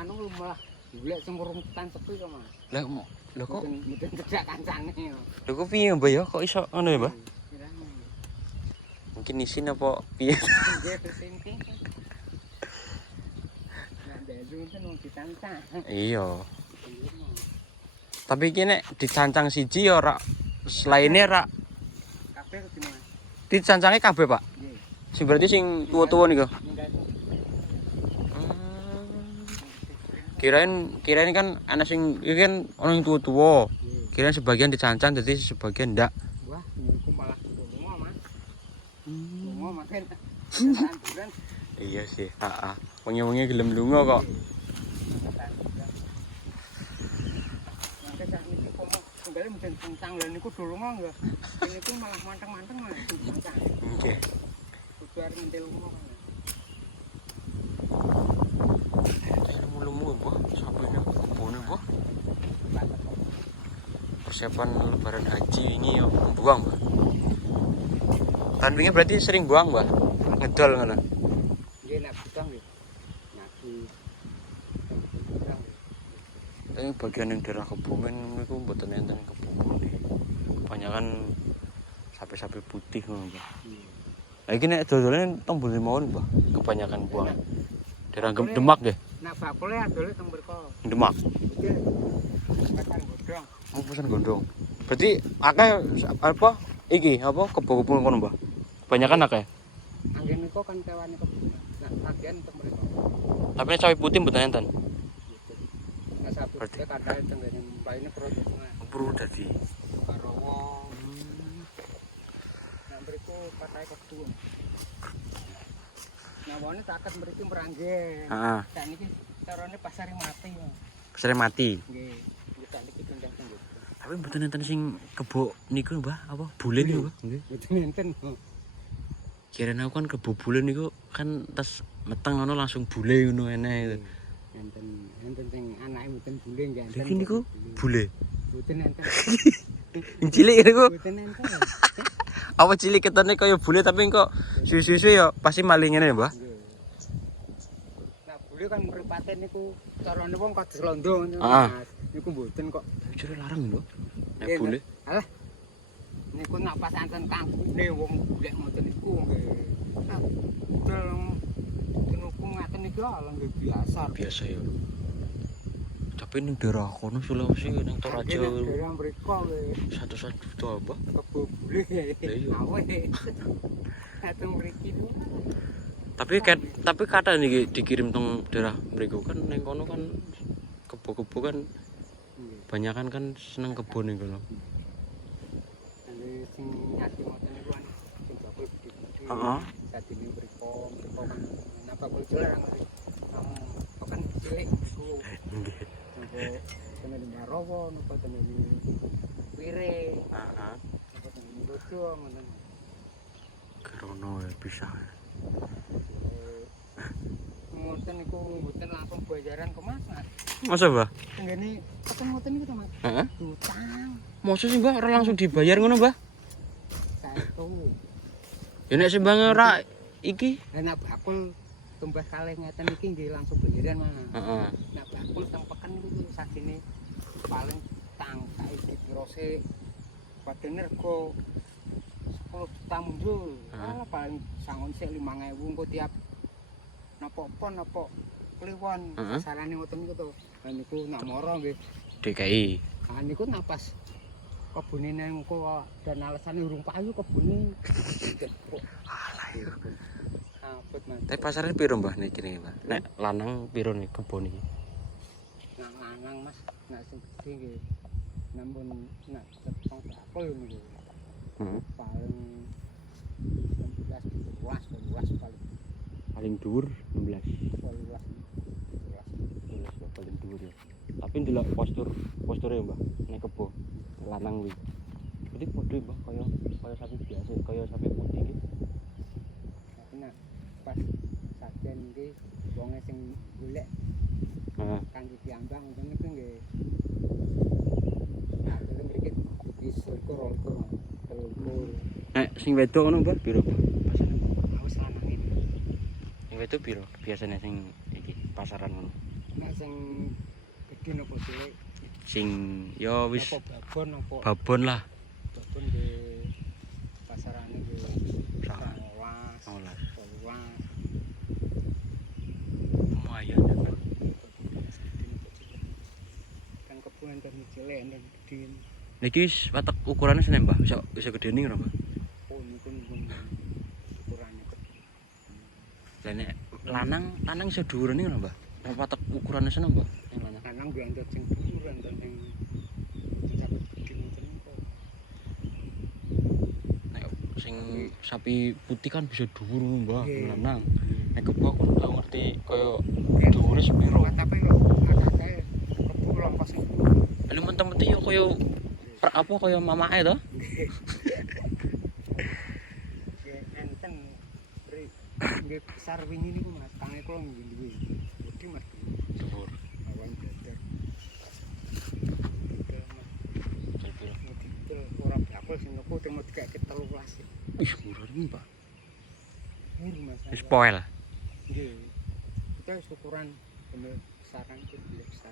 anu malah golek semurungkutan sepi kok, Mas. Lah kok mudeng cedak kancane yo. lho kok piye Mbah ya? Kok iso ngono ya, Mbah? Mungkin isin apa piye? Nggih sini. Nah, dalu kan wong ditancang. Iya. Tapi iki nek dicancang siji ya ora selaine ora Kabeh kudu Mas. dicancange kabeh, Pak. Nggih. Sing berarti sing tuwa-tuwa niku. Kirain kan ana sing iki kan ana sing tuwa-tuwa. Kirain sebagian dicancang jadi sebagian ndak. Wah, niku malah lunga, Mas. Lunga makin tanduran. Iya sih, heeh. Wengi-wengi gelem lunga kok. Mangke sak niki kok tunggale mungkin tentang lha niku do lunga enggak. Niku malah manteng-manteng Mas. Nggih. Kudu arep ngentil lunga kan. Lemu-lemu, Mbah. Sampai nang kebone, Mbah. Persiapan lebaran haji ini yo buang, Mbah. Tahun wingi berarti sering buang, Mbah. Ngedol ngono. Nggih nek butang nggih. Nyaki. Tapi bagian yang daerah Kebumen niku mboten enten Kebumen. Kebanyakan sapi-sapi putih ngono, Mbah. Lah iki nek dodolane teng Bone mawon, Mbah. Kebanyakan buang. Daerah Demak nggih. Nek bakule adole teng mriko. Demak. Nggih. Pasar godhong. Oh, pesan gondong. Berarti akeh apa? Iki apa kebo-kebo ngono, Mbah. Kebanyakan akeh. Anggen niku kan kewane kebun. Nah, bagian teng mriko. Tapi nek sapi putih mboten enten. Nek sapi putih kadang teng ngene mlaine produksinya. Perlu dadi. Karowo. Nek mriku patahe kedua. Nah, wone taket mriki meranggen. Heeh. Sak niki carane pasare mati. Pesere mati. Nggih. Sak niki pindah teng mriki. Tapi mboten enten sing kebo niku, Mbah, apa? Bulen niku, Mbah. Nggih. Mboten enten. Kirain aku kan kebo bulen niku kan tas meteng ngono langsung bule ngono eneh. Enten sing anake mboten bule nggih enten. Iki niku bule. Mboten enten. Sing cilik niku Mboten enten. apa cilik ketone kaya bule tapi kok susu-susu ya pasti maling ngene ya, Mbah. Nah, bule kan mripate niku carane wong kados londo ngono, Heeh. Mas. Niku mboten kok. Jare larang, Mbah. Nek Nggih, bule. Alah. Niku nak pas anten kampune wong golek ngoten niku nggih. Nah, dalam niku ngaten niku ala nggih biasa. Biasa ya. Tapi ning daerah kono Sulawesi ning Toraja Daerah mriko nggih. 100 juta, Mbah. Kebo bule. iya. Awe. Ateng mriki niku. Tapi kata niki dikirim teng daerah mriku kan ning kono kan kebo-kebo kan banyakan kan seneng kebon ning kono. Sing nyati ngoten niku kan sing bakul gede-gede. Heeh. Sadine mriko kan napa bakul jelarang kan cilik niku. Nggih. Napa temen Barowo napa temen Pire. Heeh. Napa temen Bojo ngoten. Karono ya bisa. Ngoten niku mboten langsung bayaran ke Mas. Masa, Mbah? Nggene ketemu ngoten niku to Mas. Heeh. Utang. Masa sih, Mbah, ora langsung dibayar ngono, Mbah? Saestu. Ya nek sembang ora iki. Lah nek bakul tumbas kalih ngeten iki nggih langsung bayaran Mas. Heeh. Nek bakul teng peken niku sagene paling tang saiki dirose padane rego 10 juta mundur. Ah paling sangon sik 5.000 engko tiap napa pon napa kliwon sarane ngoten niku to. Lah niku nak moro nggih. DKI. Ah niku napas kebune nang engko dan alesane urung payu kebune. Alah yo. Abot Mas. Tapi pasarnya piro, Mbah, niki nih, Mbah? Nek lanang piro nih kebon iki? Nak lanang Mas, nak sing gede nggih. Namun nak tetong bakul niku. Paling 12 paling. Paling dhuwur 16. 12. Paling dhuwur ya. Tapi ndelok posture Mbah, nek kebo lanang kuwi. Berarti padha, Mbah, kaya sapi biasa, kaya sapi putih iki. Tapi nak pas sajen iki wonge sing golek Heeh. kangge diambang ngoten niku nggih. Nah, terus mriki wis likur. Nek sing wedok ngono, Mbah, piro? Pasarane. Wis lanange. Sing wedok piro? Biasane sing iki pasaran ngono. Nek sing gede napa cilik? Sing ya wis Apa babon apa? babon lah. Babon di pasarane di Sangat. 19, 19. 12. Lumayan ya. Kan kebun dan cilik dan gede. Niki wis watek ukurannya sene, Mbah. Bisa gede ning Mbah. Oh, niku ukurane gede. Lah nek lanang iso dhuwur ning Mbah. Nek watek ukurannya sene, Mbah. Yang lanang. Lanang gue antar sing dhuwur antar sing caket gede ngoten niku. Nek sing sapi putih kan bisa dhuwur Mbah, Nggih. lanang. Nek kebo aku tau ngerti kaya dhuwure sepiro. Tapi akeh kebu longkos niku. Lah menteng-menteng ya kaya apa kaya mamake to? Enten nggih besar wingi niku Mas, tange kula nggih duwe. Gede Mas. Dhuwur. Awan dadak. Sepiro? Didol ora bakul sing nopo temu dikake 13. Ih, murah iki, Mbah. Mur Mas. Wis poel. Nggih. Kita ukuran bener besaran itu besar.